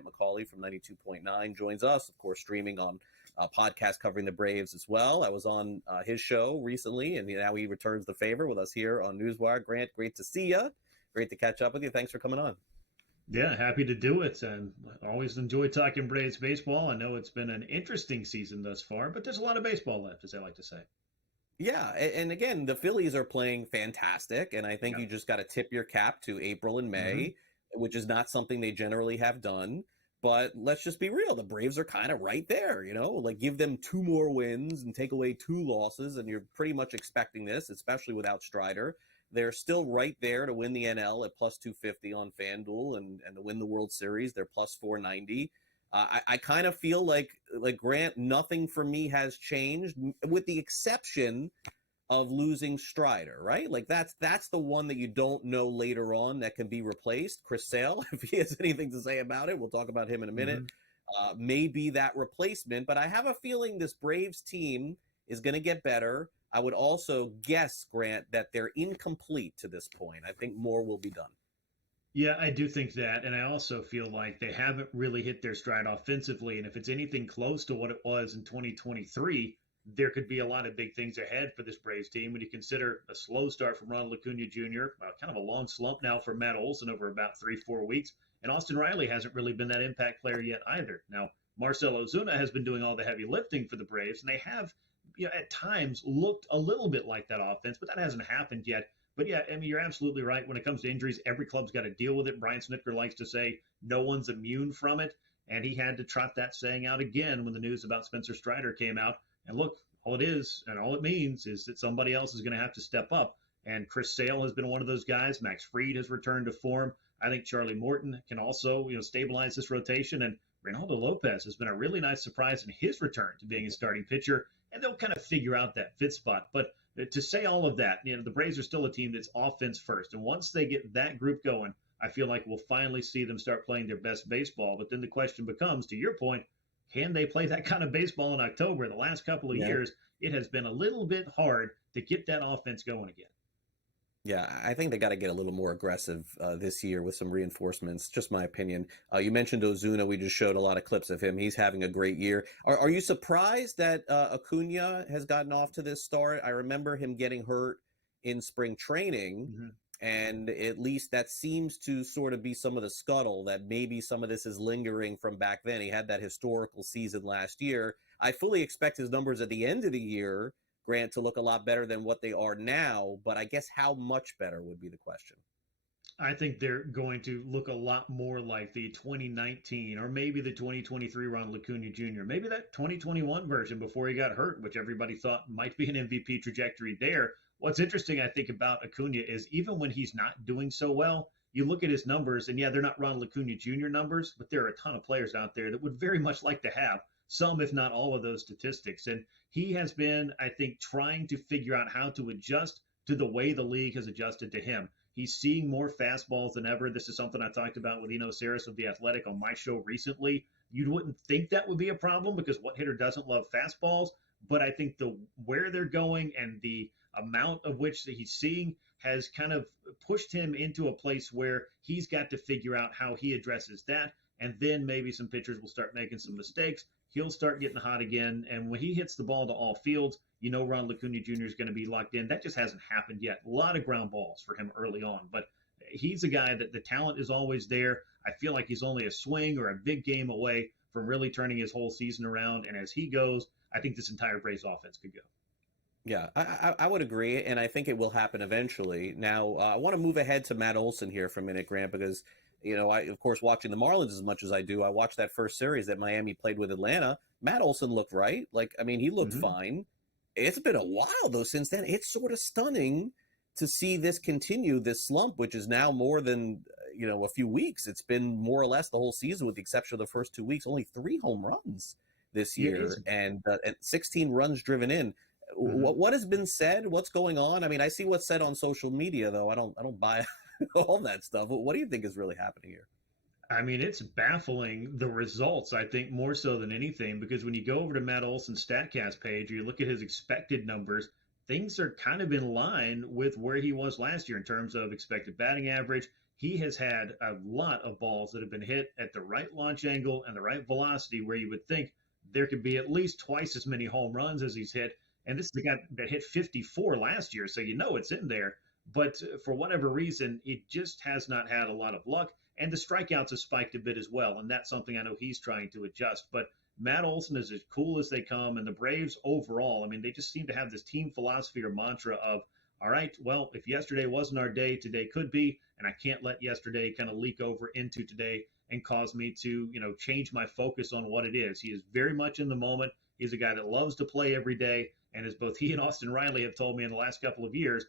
Grant McCauley from 92.9 joins us, of course, streaming on a podcast covering the Braves as well. I was on his show recently, and now he returns the favor with us here on Newswire. Grant, great to see you. Great to catch up with you. Thanks for coming on. Yeah, happy to do it. And always enjoy talking Braves baseball. I know it's been an interesting season thus far, but there's a lot of baseball left, as I like to say. Yeah, and again, the Phillies are playing fantastic, and I think you just got to tip your cap to April and May, which is not something they generally have done. But let's just be real. The Braves are kind of right there, like give them 2 more wins and take away 2 losses, and you're pretty much expecting this, especially without Strider. They're still right there to win the NL at plus 250 on FanDuel and to win the World Series. They're plus 490. I kind of feel like Grant, nothing for me has changed with the exception of losing Strider, right? Like that's the one that you don't know later on that can be replaced. Chris Sale, if he has anything to say about it, we'll talk about him in a minute. May be that replacement, but I have a feeling this Braves team is going to get better. I would also guess, Grant, that they're incomplete to this point. I think more will be done. Yeah, I do think that. And I also feel like they haven't really hit their stride offensively. And if it's anything close to what it was in 2023, there could be a lot of big things ahead for this Braves team when you consider a slow start from Ronald Acuna Jr., kind of a long slump now for Matt Olson over about 3-4 weeks. And Austin Riley hasn't really been that impact player yet either. Now, Marcel Ozuna has been doing all the heavy lifting for the Braves, and they have at times looked a little bit like that offense, but that hasn't happened yet. But yeah, I mean, you're absolutely right. When it comes to injuries, every club's got to deal with it. Brian Snitker likes to say no one's immune from it, and he had to trot that saying out again when the news about Spencer Strider came out. And look, all it is and all it means is that somebody else is going to have to step up. And Chris Sale has been one of those guys. Max Fried has returned to form. I think Charlie Morton can also, stabilize this rotation. And Ronaldo Lopez has been a really nice surprise in his return to being a starting pitcher. And they'll kind of figure out that fit spot. But to say all of that, the Braves are still a team that's offense first. And once they get that group going, I feel like we'll finally see them start playing their best baseball. But then the question becomes, to your point, can they play that kind of baseball in October? The last couple of years, it has been a little bit hard to get that offense going again. Yeah, I think they got to get a little more aggressive this year with some reinforcements. Just my opinion. You mentioned Ozuna. We just showed a lot of clips of him. He's having a great year. Are you surprised that Acuna has gotten off to this start? I remember him getting hurt in spring training, and at least that seems to sort of be some of the scuttle that maybe some of this is lingering from back then. He had that historical season last year. I fully expect his numbers at the end of the year, Grant, to look a lot better than what they are now, but I guess how much better would be the question. I think they're going to look a lot more like the 2019 or maybe the 2023 Ronald Acuna Jr., maybe that 2021 version before he got hurt, which everybody thought might be an MVP trajectory there. What's interesting, I think, about Acuna is even when he's not doing so well, you look at his numbers, and yeah, they're not Ronald Acuna Jr. numbers, but there are a ton of players out there that would very much like to have some, if not all, of those statistics. And he has been, I think, trying to figure out how to adjust to the way the league has adjusted to him. He's seeing more fastballs than ever. This is something I talked about with Eno Saris of The Athletic on my show recently. You wouldn't think that would be a problem because what hitter doesn't love fastballs? But I think where they're going and the amount of which that he's seeing has kind of pushed him into a place where he's got to figure out how he addresses that. And then maybe some pitchers will start making some mistakes. He'll start getting hot again. And when he hits the ball to all fields, Ronald Acuna Jr. is going to be locked in. That just hasn't happened yet. A lot of ground balls for him early on. But he's a guy that the talent is always there. I feel like he's only a swing or a big game away from really turning his whole season around. And as he goes, I think this entire Braves offense could go. Yeah, I would agree, and I think it will happen eventually. Now, I want to move ahead to Matt Olson here for a minute, Grant, because, I, of course, watching the Marlins as much as I do, I watched that first series that Miami played with Atlanta. Matt Olson looked right. He looked fine. It's been a while, though, since then. It's sort of stunning to see this continue, this slump, which is now more than, a few weeks. It's been more or less the whole season with the exception of the first 2 weeks, only 3 home runs this year and 16 runs driven in. What has been said? What's going on? I mean, I see what's said on social media, though. I don't buy all that stuff. What do you think is really happening here? I mean, it's baffling the results, I think, more so than anything, because when you go over to Matt Olson's StatCast page or you look at his expected numbers, things are kind of in line with where he was last year in terms of expected batting average. he has had a lot of balls that have been hit at the right launch angle and the right velocity where you would think there could be at least twice as many home runs as he's hit. And this is the guy that hit 54 last year, so you know it's in there. But for whatever reason, it just has not had a lot of luck. And the strikeouts have spiked a bit as well. And that's something I know he's trying to adjust. But Matt Olson is as cool as they come. And the Braves overall, I mean, they just seem to have this team philosophy or mantra of, all right, well, if yesterday wasn't our day, today could be. And I can't let yesterday kind of leak over into today and cause me to, change my focus on what it is. He is very much in the moment. He's a guy that loves to play every day. And as both he and Austin Riley have told me in the last couple of years,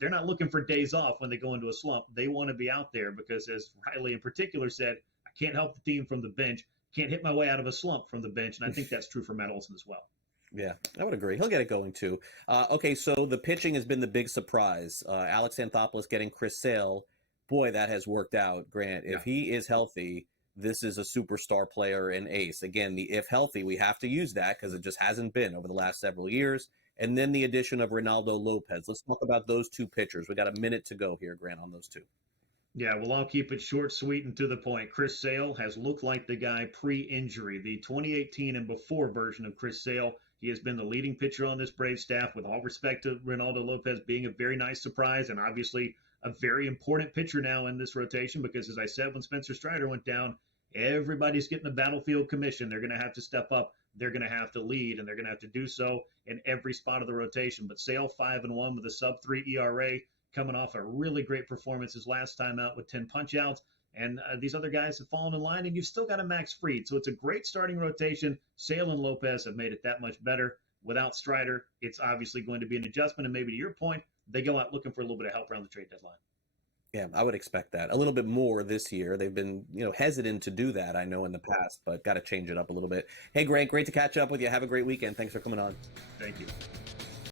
they're not looking for days off when they go into a slump. They want to be out there because, as Riley in particular said, I can't help the team from the bench, can't hit my way out of a slump from the bench. And I think that's true for Matt Olson as well. Yeah, I would agree. He'll get it going too. Okay, so the pitching has been the big surprise. Alex Anthopoulos getting Chris Sale. Boy, that has worked out, Grant. If he is healthy, this is a superstar player and ace. Again, the if healthy, we have to use that because it just hasn't been over the last several years. And then the addition of Ronaldo Lopez. Let's talk about those two pitchers. We got a minute to go here, Grant, on those two. Yeah, well, I'll keep it short, sweet, and to the point. Chris Sale has looked like the guy pre-injury, the 2018 and before version of Chris Sale. He has been the leading pitcher on this Brave staff, with all respect to Ronaldo Lopez being a very nice surprise and obviously a very important pitcher now in this rotation because, as I said, when Spencer Strider went down, everybody's getting a battlefield commission. They're going to have to step up. They're going to have to lead, and they're going to have to do so in every spot of the rotation. But Sale 5-1 with a sub-3 ERA, coming off a really great performance his last time out with 10 punch-outs. And these other guys have fallen in line, and you've still got a Max Fried. So it's a great starting rotation. Sale and Lopez have made it that much better. Without Strider, it's obviously going to be an adjustment. And maybe to your point, they go out looking for a little bit of help around the trade deadline. Yeah, I would expect that. A little bit more this year. They've been, hesitant to do that, I know, in the past, but got to change it up a little bit. Hey, Grant, great to catch up with you. Have a great weekend. Thanks for coming on. Thank you.